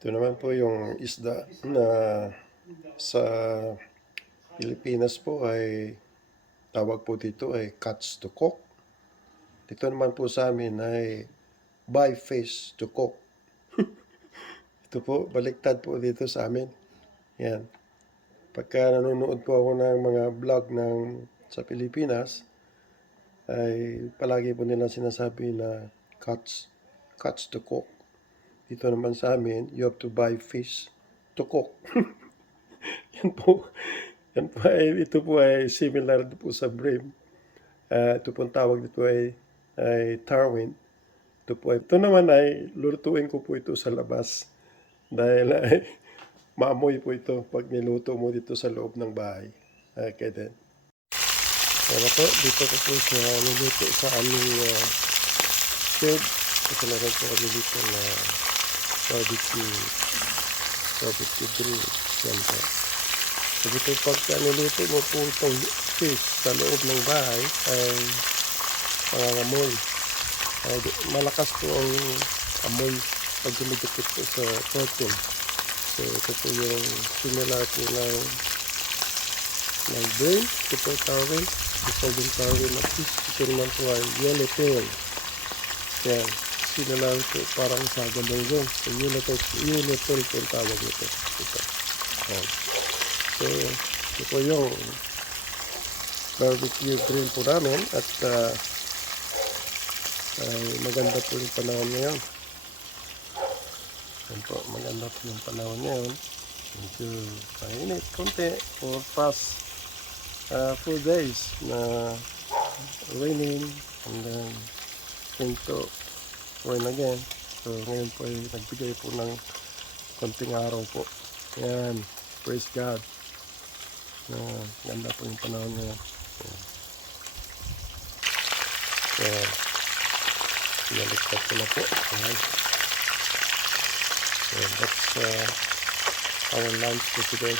Ito naman po yung isda na sa Pilipinas po ay tawag po dito ay catch to cook. Dito naman po sa amin ay buy fish to cook. Ito po, baliktad po dito sa amin. Yan. Pagka nanonood po ako ng mga vlog sa Pilipinas, ay palagi po nila sinasabi na catch to cook. Dito naman sa amin, you have to buy fish to cook. Yan po. Ito po ay similar po sa bream. Ito po ang tawag dito ay tarwin. Ito naman ay lulutuin ko po ito sa labas. Dahil ay maamoy po ito pag niluto mo dito sa loob ng bahay. Okay din. Kaya po, dito ko po siya niluto sa aming shed. Ito na rin po niluto na barbecue grill. Yan po. So dito pagka niluto mo po itong fish sa loob ng bahay ay pangangamoy. Malakas po ang amoy pag dumidikit po sa curtain. So ito po yung similar po ng brain. Ito po tawin. Ito yung tawin na fish. Ito naman po ay yellowtail. Yan. Similar po parang sa galunggong. So yellowtail po ang tawag nito. Ito. Yan. So ito po yung barbecue grill po namin at ay maganda po yung panahon ngayon. Yan po, maganda po yung panahon ngayon. Medyo mainit konti for past 4 days na raining and then rain to rain again. So ngayon po ay nagbigay po ng konting araw po. Yan, praise God. Ganda po yung panahon ngayon. Yan. Pinaliktad ko na po. Ayan. So that's our lunch for today.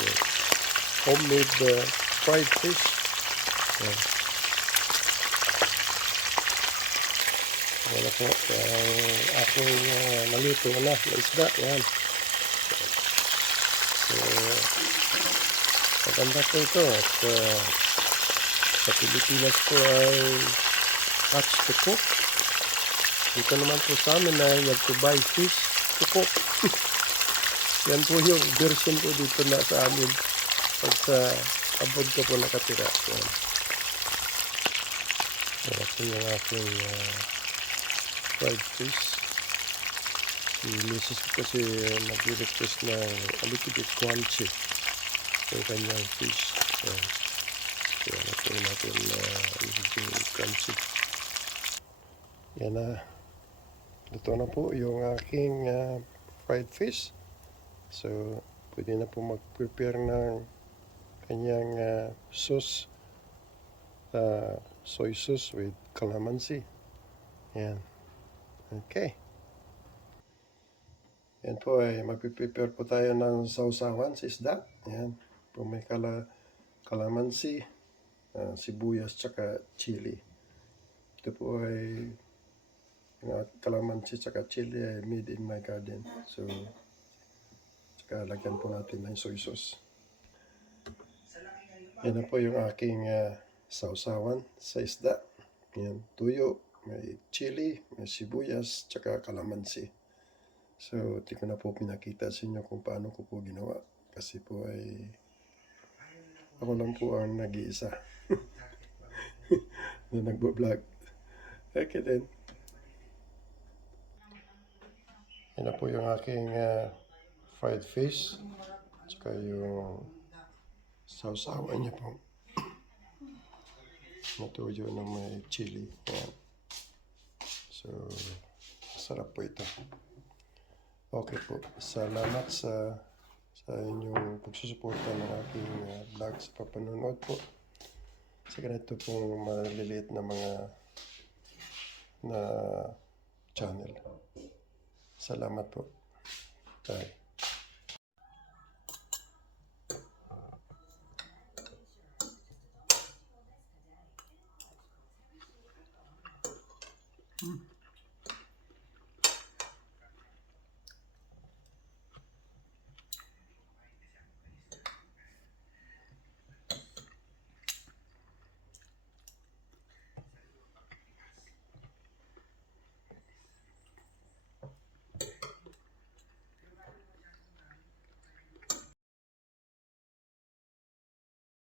So, homemade fried fish. Ayan. Ayan na po. Aking naluto na isda. Ayan. So, maganda po ito. At sa Pilipinas po ay catch to cook. Dito naman po sa amin na you have to buy fish to cook. Yan po yung version po dito na sa amin pag sa abroad ko po nakatira. Yan. Yan po yung aking fried fish. Si Mrs. kasi nag-request ng a little bit crunchy yung kanyang fish. Yan. Yan na po natin medyo crunchy. Yan na. Luto na po yung aking fried fish. So, pwede na po mag-prepare ng kanyang sauce. Soy sauce with calamansi. Yan. Okay. Yan po ay mag-prepare po tayo ng sausawan sa isda. Yan. Po may calamansi, sibuyas, tsaka chili. Ito po ay calamansi tsaka chili ay made in my garden. So, tsaka lagyan po natin ng soy sauce. Yan na po yung aking sausawan sa isda. Yan, tuyo, may chili, may sibuyas, tsaka calamansi. So, di ko na po pinakita sa inyo kung paano ko po ginawa. Kasi po ay ako lang po ang nag-iisa na nagbo-vlog. Okay then. Yan na po yung aking fried fish. Tsaka yung sausawan niya po. Natuyo na may chili. Yan. So, sarap po ito. Okay po. Salamat sa inyong pagsusuporta ng aking vlog sa papanonood po. Sa ganito pong maliliit na mga channel. Salamat po. Bye.